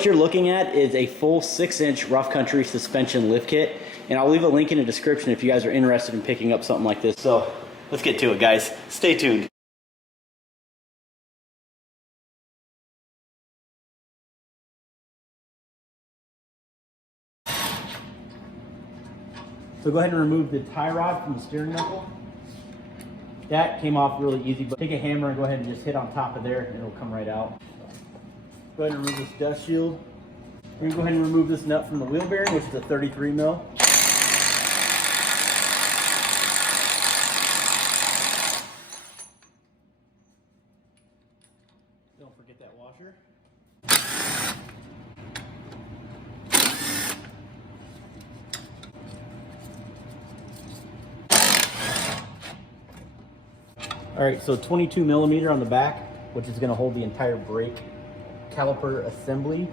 what you're looking at is a full 6-inch rough country suspension lift kit, and I'll leave a link in the description if you guys are interested in picking up something like this. So let's get to it, guys. Stay tuned. So go ahead and remove the tie rod from the steering knuckle. That came off really easy, but take a hammer and go ahead and just hit on top of there and it'll come right out. Go ahead and remove this dust shield. We're gonna go ahead and remove this nut from the wheel bearing, which is a 33 mil. Don't forget that washer. All right, so 22 millimeter on the back, which is gonna hold the entire brake caliper assembly.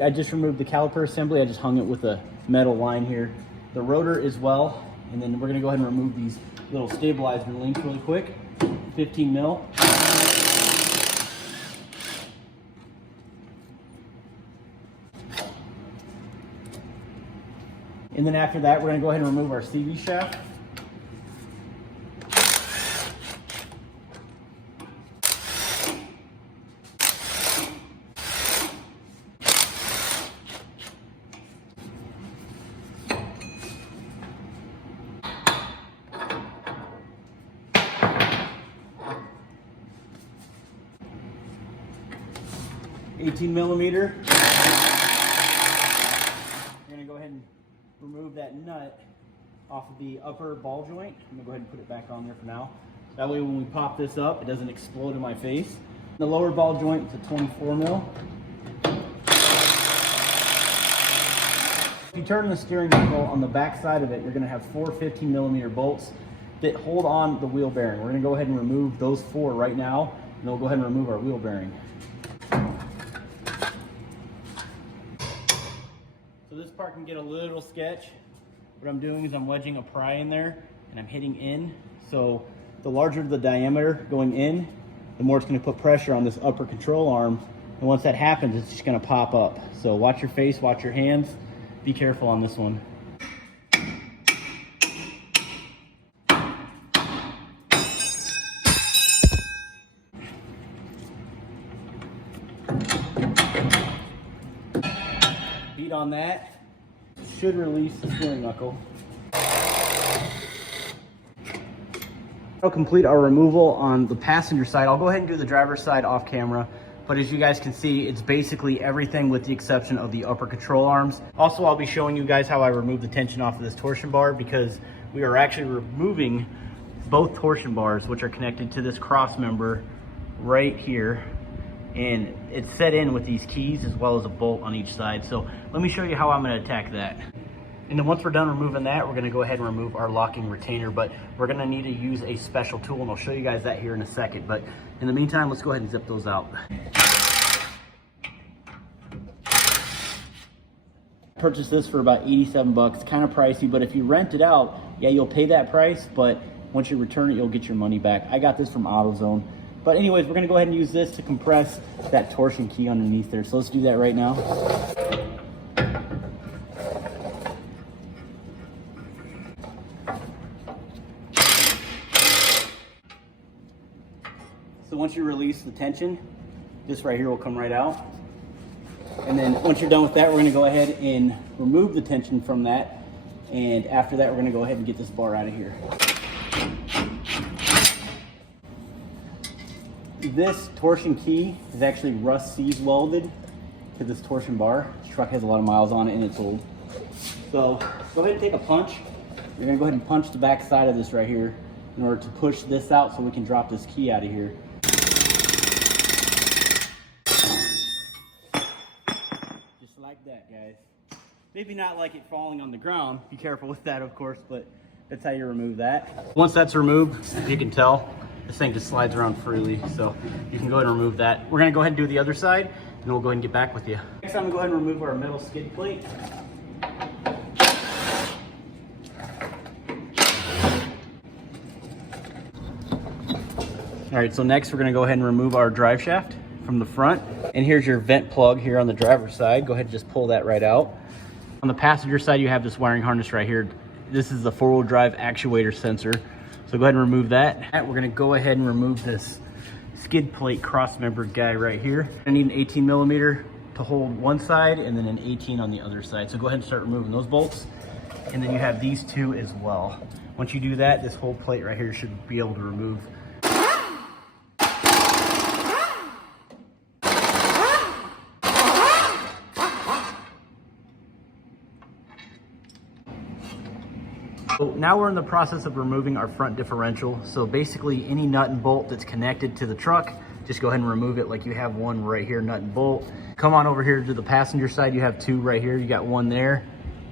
I just removed the caliper assembly. I just hung it with a metal line here. The rotor as well. And then we're gonna go ahead and remove these little stabilizer links really quick. 15 mil. And then after that, we're gonna go ahead and remove our CV shaft. $18 millimeter. We're gonna go ahead and remove that nut off of the upper ball joint. I'm gonna go ahead and put it back on there for now. That way when we pop this up, it doesn't explode in my face. The lower ball joint is a 24 mil. If you turn the steering knuckle on the back side of it, you're gonna have 4 15 millimeter bolts that hold on the wheel bearing. We're gonna go ahead and remove those 4 right now, and then we'll go ahead and remove our wheel bearing. So this part can get a little sketch. What I'm doing is I'm wedging a pry in there and I'm hitting in. So the larger the diameter going in, the more it's gonna put pressure on this upper control arm. And once that happens, it's just gonna pop up. So watch your face, watch your hands. Be careful on this one. Beat on that. Should release the steering knuckle. That'll complete our removal on the passenger side. I'll go ahead and do the driver's side off camera. But as you guys can see, it's basically everything with the exception of the upper control arms. Also, I'll be showing you guys how I remove the tension off of this torsion bar, because we are actually removing both torsion bars, which are connected to this cross member right here. And it's set in with these keys as well as a bolt on each side. So let me show you how I'm gonna attack that. And then once we're done removing that, we're gonna go ahead and remove our locking retainer, but we're gonna need to use a special tool, and I'll show you guys that here in a second. But in the meantime, let's go ahead and zip those out. Purchased this for about 87 bucks, kind of pricey, but if you rent it out, yeah, you'll pay that price, but once you return it, you'll get your money back. I got this from AutoZone. But anyways, we're gonna go ahead and use this to compress that torsion key underneath there. So let's do that right now. So once you release the tension, this right here will come right out. And then once you're done with that, we're gonna go ahead and remove the tension from that. And after that, we're gonna go ahead and get this bar out of here. This torsion key is actually rust seized welded to this torsion bar. This truck has a lot of miles on it and it's old. So go ahead and take a punch. You're gonna go ahead and punch the back side of this right here in order to push this out so we can drop this key out of here. Just like that, guys. Maybe not like it falling on the ground. Be careful with that, of course, but that's how you remove that. Once that's removed, as you can tell, this thing just slides around freely, so you can go ahead and remove that. We're gonna go ahead and do the other side, and we'll go ahead and get back with you. Next, I'm gonna go ahead and remove our metal skid plate. All right, so next we're gonna go ahead and remove our drive shaft from the front. And here's your vent plug here on the driver's side. Go ahead and just pull that right out. On the passenger side, you have this wiring harness right here. This is the four-wheel drive actuator sensor. So go ahead and remove that. We're gonna go ahead and remove this skid plate cross member guy right here. I need an 18 millimeter to hold one side and then an 18 on the other side. So go ahead and start removing those bolts. And then you have these two as well. Once you do that, this whole plate right here should be able to remove. So now we're in the process of removing our front differential. So basically any nut and bolt that's connected to the truck, just go ahead and remove it like you have one right here, nut and bolt. Come on over here to the passenger side, you have two right here. You got one there,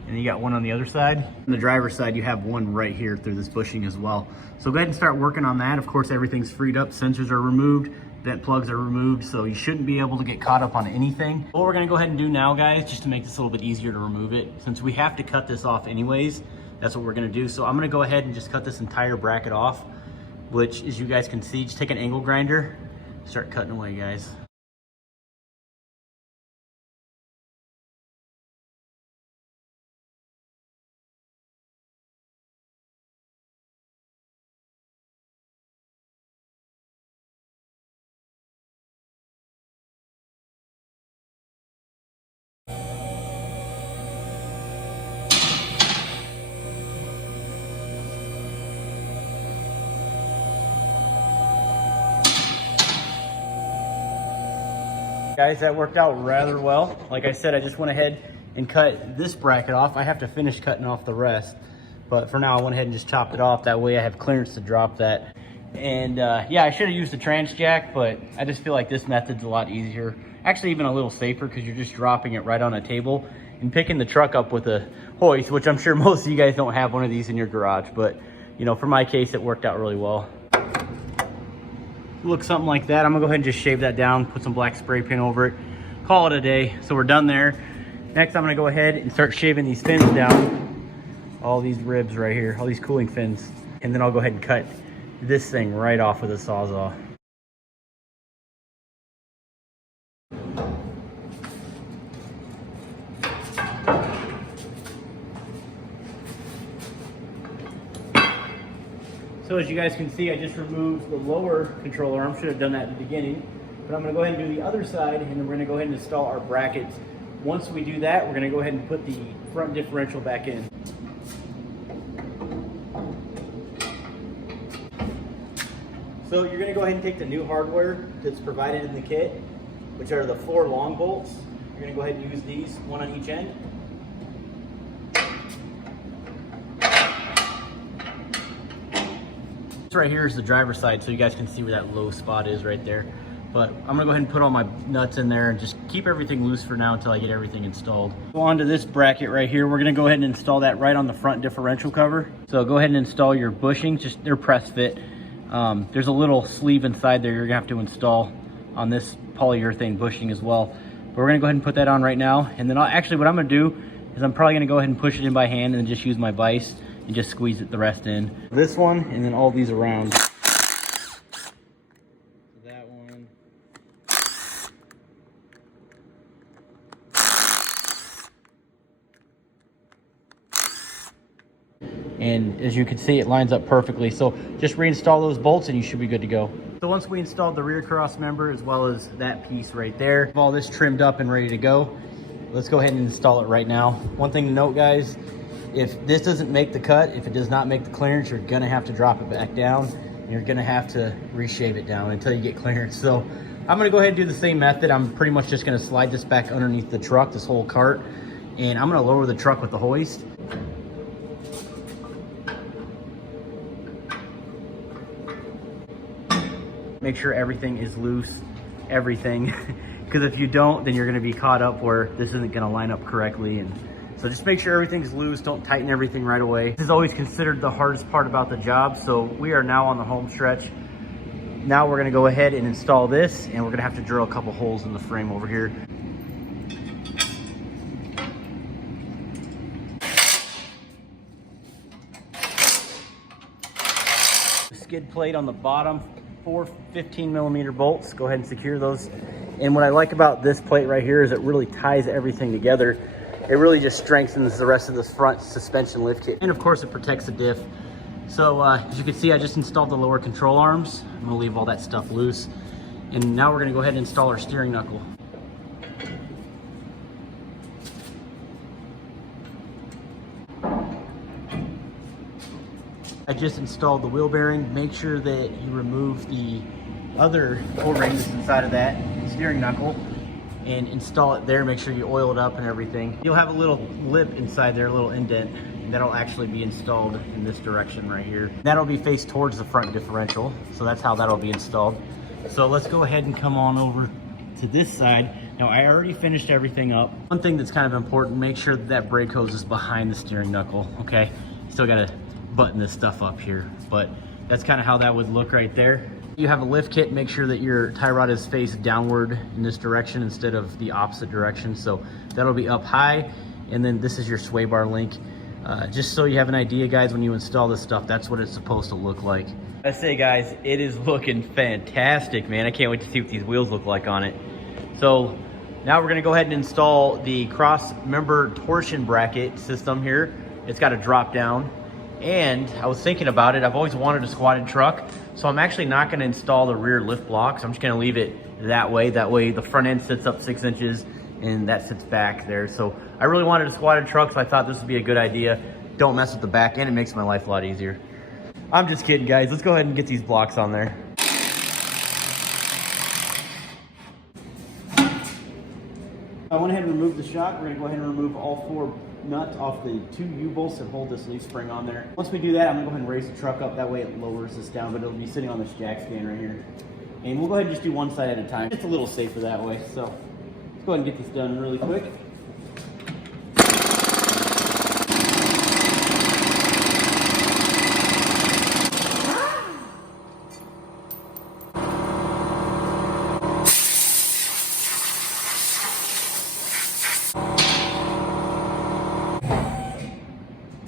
and you got one on the other side. On the driver's side, you have one right here through this bushing as well. So go ahead and start working on that. Of course, everything's freed up, sensors are removed, vent plugs are removed, so you shouldn't be able to get caught up on anything. What we're gonna go ahead and do now, guys, just to make this a little bit easier to remove it, since we have to cut this off anyways, that's what we're gonna do. So I'm gonna go ahead and just cut this entire bracket off, which, as you guys can see, just take an angle grinder, start cutting away, guys. Guys, that worked out rather well. Like I said, I just went ahead and cut this bracket off. I have to finish cutting off the rest, but for now I went ahead and just chopped it off. That way I have clearance to drop that. And yeah, I should have used the trans jack, but I just feel like this method's a lot easier. Actually, even a little safer, because you're just dropping it right on a table and picking the truck up with a hoist, which I'm sure most of you guys don't have one of these in your garage, but you know, for my case, it worked out really well. Look something like that. I'm gonna go ahead and just shave that down, put some black spray paint over it, call it a day. So we're done there. Next, I'm gonna go ahead and start shaving these fins down, all these ribs right here, all these cooling fins, and then I'll go ahead and cut this thing right off with a Sawzall. So as you guys can see, I just removed the lower control arm. Should have done that at the beginning. But I'm gonna go ahead and do the other side, and then we're gonna go ahead and install our brackets. Once we do that, we're gonna go ahead and put the front differential back in. So you're gonna go ahead and take the new hardware that's provided in the kit, which are the 4 long bolts. You're gonna go ahead and use these, one on each end. This right here is the driver's side, so you guys can see where that low spot is right there. But I'm gonna go ahead and put all my nuts in there and just keep everything loose for now until I get everything installed. So onto this bracket right here, we're gonna go ahead and install that right on the front differential cover. So go ahead and install your bushings, just they're press fit. There's a little sleeve inside there you're gonna have to install on this polyurethane bushing as well. But we're gonna go ahead and put that on right now. And then actually what I'm gonna do is I'm probably gonna go ahead and push it in by hand and then just use my vise and just squeeze it the rest in. This one, and then all these around. That one. And as you can see, it lines up perfectly. So just reinstall those bolts and you should be good to go. So once we installed the rear cross member as well as that piece right there, all this trimmed up and ready to go, let's go ahead and install it right now. One thing to note, guys, if this doesn't make the cut, if it does not make the clearance, you're gonna have to drop it back down and you're gonna have to reshave it down until you get clearance. So I'm gonna go ahead and do the same method. I'm pretty much just gonna slide this back underneath the truck, this whole cart, and I'm gonna lower the truck with the hoist. Make sure everything is loose, everything, because if you don't, then you're gonna be caught up where this isn't gonna line up correctly. And so just make sure everything's loose, don't tighten everything right away. This is always considered the hardest part about the job. So we are now on the home stretch. Now we're gonna go ahead and install this, and we're gonna have to drill a couple holes in the frame over here. The skid plate on the bottom 4 15mm bolts. Go ahead and secure those. And what I like about this plate right here is it really ties everything together. It really just strengthens the rest of this front suspension lift kit. And of course it protects the diff. So as you can see, I just installed the lower control arms. I'm gonna leave all that stuff loose. And now we're gonna go ahead and install our steering knuckle. I just installed the wheel bearing. Make sure that you remove the other O-ring that's inside of that steering knuckle and install it there. Make sure you oil it up and everything. You'll have a little lip inside there, a little indent, and that'll actually be installed in this direction right here. That'll be faced towards the front differential, so that's how that'll be installed. So let's go ahead and come on over to this side. Now I already finished everything up. One thing that's kind of important, make sure that that brake hose is behind the steering knuckle, okay? Still gotta button this stuff up here, but that's kind of how that would look right there. You have a lift kit, make sure that your tie rod is faced downward in this direction instead of the opposite direction. So that'll be up high. And then this is your sway bar link. Just so you have an idea, guys, when you install this stuff, that's what it's supposed to look like. I say, guys, it is looking fantastic, man. I can't wait to see what these wheels look like on it. So now we're gonna go ahead and install the cross member torsion bracket system here. It's got a drop down. And I was thinking about it, I've always wanted a squatted truck, so I'm actually not gonna install the rear lift blocks. I'm just gonna leave it that way. That way the front end sits up 6 inches and that sits back there. So I really wanted a squatted truck, so I thought this would be a good idea. Don't mess with the back end, it makes my life a lot easier. I'm just kidding, guys. Let's go ahead and get these blocks on there. I went ahead and removed the shock. We're gonna go ahead and remove all 4 nuts off the 2 U-bolts that hold this leaf spring on there. Once we do that, I'm gonna go ahead and raise the truck up. That way it lowers this down, but it'll be sitting on this jack stand right here. And we'll go ahead and just do one side at a time. It's a little safer that way. So let's go ahead and get this done really quick.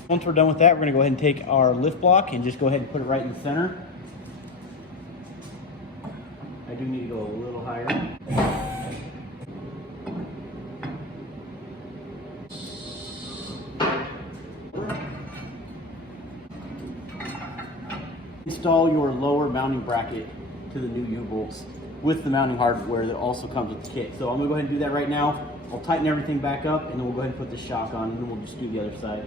Once we're done with that, we're gonna go ahead and take our lift block and just go ahead and put it right in the center. I do need to go a little higher. Install your lower mounting bracket to the new U-bolts with the mounting hardware that also comes with the kit. So I'm gonna go ahead and do that right now. I'll tighten everything back up and then we'll go ahead and put the shock on and then we'll just do the other side.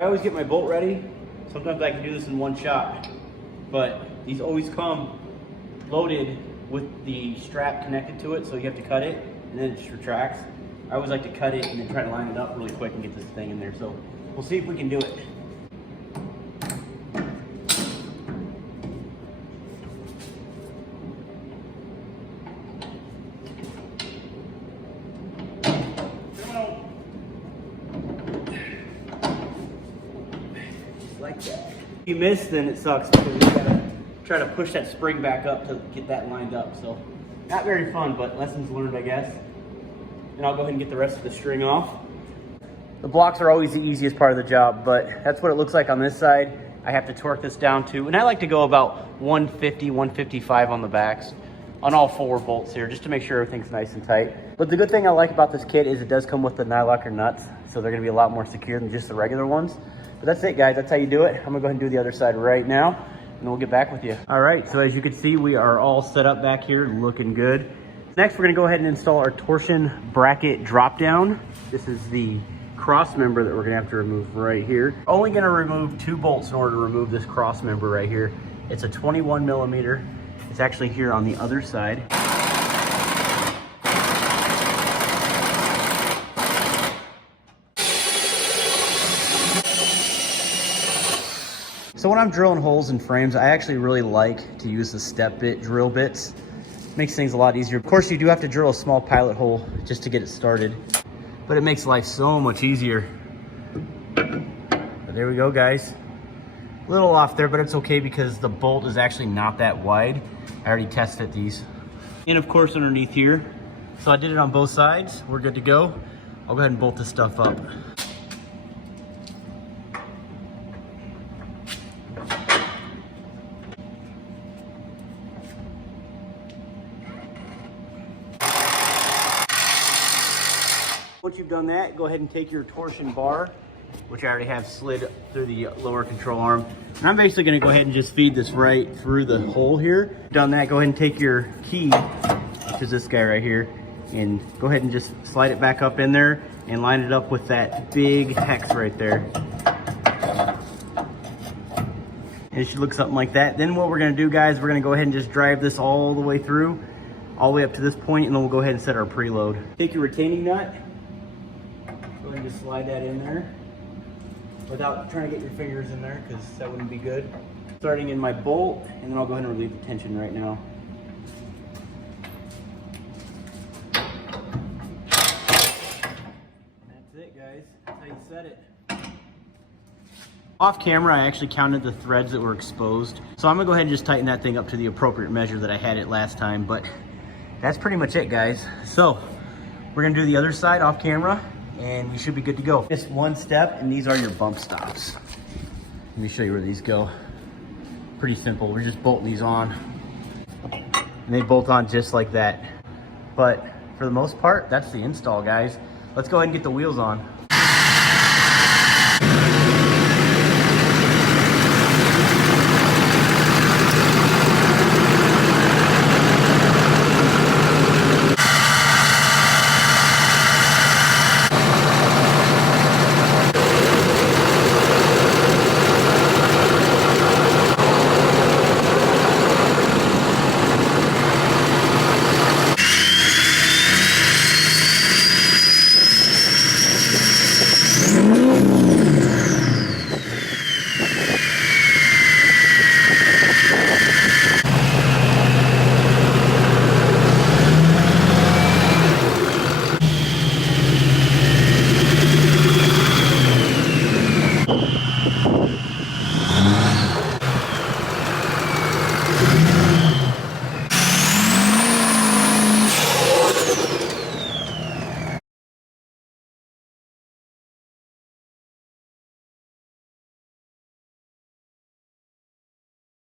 I always get my bolt ready. Sometimes I can do this in one shot, but these always come loaded with the strap connected to it, so you have to cut it and then it just retracts. I always like to cut it and then try to line it up really quick and get this thing in there. So we'll see if we can do it. Like that. If you miss, then it sucks because you gotta try to push that spring back up to get that lined up. So not very fun, but lessons learned, I guess. And I'll go ahead and get the rest of the string off. The blocks are always the easiest part of the job, but that's what it looks like on this side. I have to torque this down to, and I like to go about 150, 155 on the backs on all 4 bolts here, just to make sure everything's nice and tight. But the good thing I like about this kit is it does come with the nylocker nuts, so they're gonna be a lot more secure than just the regular ones. But that's it, guys. That's how you do it. I'm gonna go ahead and do the other side right now, and then we'll get back with you. All right, so as you can see, we are all set up back here, looking good. Next, we're gonna go ahead and install our torsion bracket drop down. This is the cross member that we're gonna have to remove right here. Only gonna remove 2 bolts in order to remove this cross member right here. It's a 21mm. It's actually here on the other side. So when I'm drilling holes in frames, I actually really like to use the step bit drill bits. Makes things a lot easier. Of course, you do have to drill a small pilot hole just to get it started, but it makes life so much easier. But there we go, guys. A little off there, but it's okay because the bolt is actually not that wide. I already test fit these. And of course, underneath here. So I did it on both sides. We're good to go. I'll go ahead and bolt this stuff up. Once you've done that, go ahead and take your torsion bar, which I already have slid through the lower control arm. And I'm basically gonna go ahead and just feed this right through the hole here. Done that, go ahead and take your key, which is this guy right here, and go ahead and just slide it back up in there and line it up with that big hex right there. And it should look something like that. Then what we're gonna do, guys, we're gonna go ahead and just drive this all the way through, all the way up to this point, and then we'll go ahead and set our preload. Take your retaining nut, go ahead and just slide that in there without trying to get your fingers in there, because that wouldn't be good. Starting in my bolt, and then I'll go ahead and relieve the tension right now. That's it, guys. That's how you set it. Off camera, I actually counted the threads that were exposed. So I'm gonna go ahead and just tighten that thing up to the appropriate measure that I had it last time, but that's pretty much it, guys. So we're gonna do the other side off camera, and we should be good to go. Just one step, and these are your bump stops. Let me show you where these go. Pretty simple, we're just bolting these on. And they bolt on just like that. But for the most part, that's the install, guys. Let's go ahead and get the wheels on.